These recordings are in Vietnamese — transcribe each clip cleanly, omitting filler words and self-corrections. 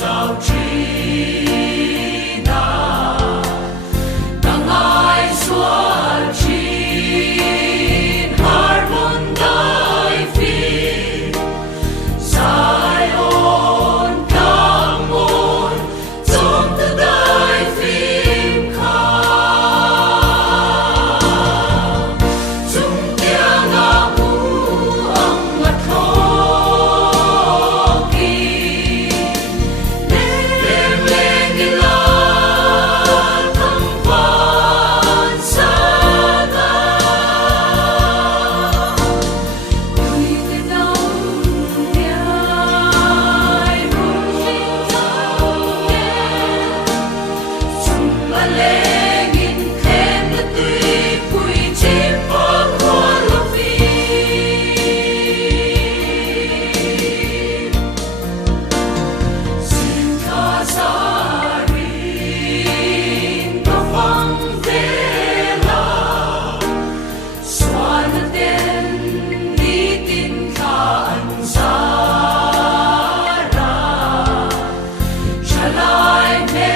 trao tri na nang ai xóa chín har muôn đời phi sai ôn cảm ơn trong từ đời phim khá chúng tiếng ngã u ông ngặt khó kỳ đêm lên như là thăng quan xa ta người người nông nhai muốn sinh tao nghe chúng ba lê nghìn thêm là tùy vui chim bao hoa là vì xin tha xa rin có vắng về là xóa là tên đi tin khá anh xa ra trả lại mê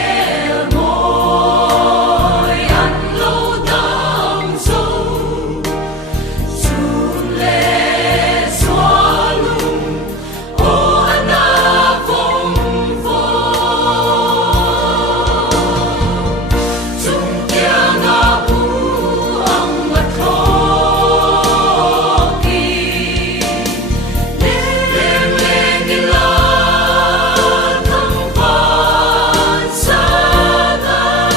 môi ăn lâu đắng sâu dù lệ xóa lung ô anh à phong vô chúng tiếng ngã u ông ngặt khó kỳ đêm lên như là thăng quan xa ta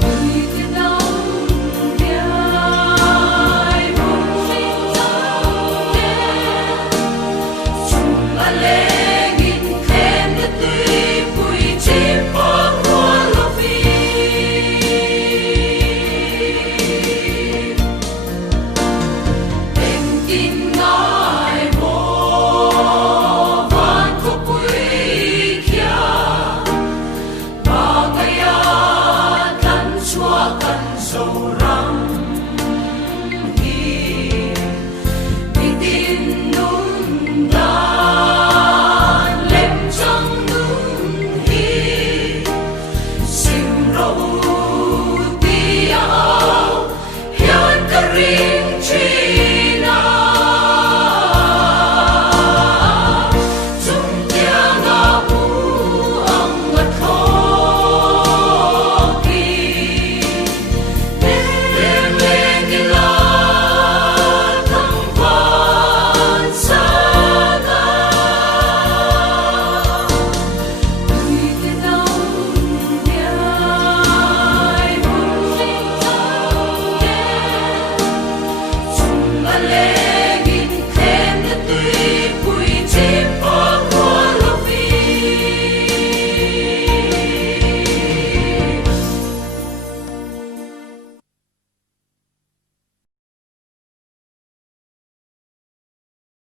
người tiếng nông nhai muốn sinh tao nghe chúng ba lê